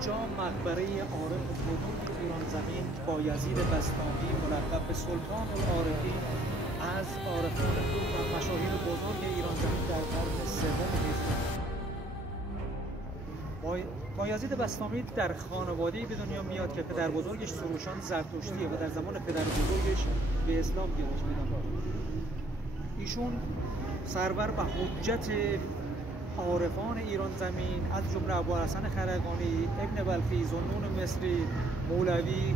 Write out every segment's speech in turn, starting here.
اینجا مقبره عارف بزرگ ایران زمین بایزید بسطامی ملقب به سلطان العارفین از عارفان و مشاهیر بزرگ ایران زمین در قرن سوم هجری. بایزید بسطامی در خانواده‌ای به دنیا میاد که پدر بزرگش سروشان زرتشتیه و در زمان پدر بزرگش به اسلام گرایش پیدا کرد. ایشون سرور و حجت عارفان ایران زمین از جمله ابوالحسن خرقانی، ابن بلخی، ذوالنون مصری، مولوی،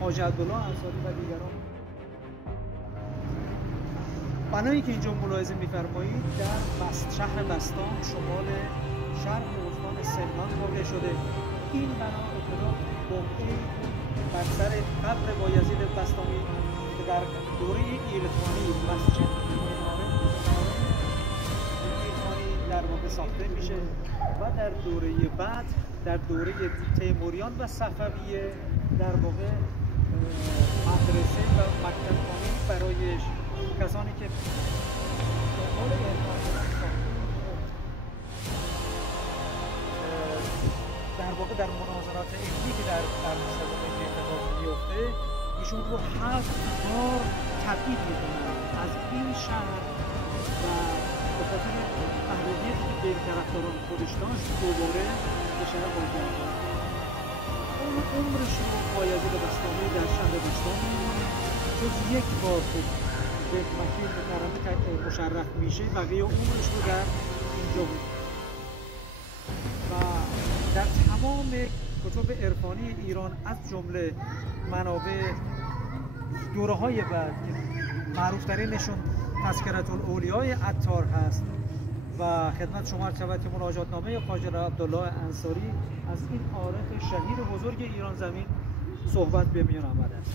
حاجی عبدالله انصاری و دیگران. بنایی که اینجا ملاحظه می‌فرمایید در شهر بسطام شمال شرق استان سمنان واقع شده. این بنا ابتدا بقعه‌ای بر سر قبر بایزید بسطامی که در دوره ایلخانی مسجد در واقع ساخته میشه و در دوره بعد در دوره تیموریان و صفویه در واقع مدرسه و مکتبخانه برای کسانی که دنبال در واقع در مناظرات علمی که در مسابقه اتفاق میفته ایشون رو 7 بار تبعید میکنن از این شهر و به خاطر محبوبیتی که بین طرفداران خودش داشت دوباره به شهر بازگشت کرد. اون عمرش رو بایزید بسطامی در شهر بسطام میمونه، جز یک بار که به مکه مکرمه مشرف میشه بقیه عمرش رو در اینجا بود. و در تمام کتب عرفانی ایران از جمله منابع دوره‌های بعد که معروف‌ترینشون تذکرة الاولیاء عطار هست و خدمت شما عرض شود که مناجاتنامه خواجه عبدالله انصاری از این عارف شهیر بزرگ ایران زمین صحبت به میان آمده است.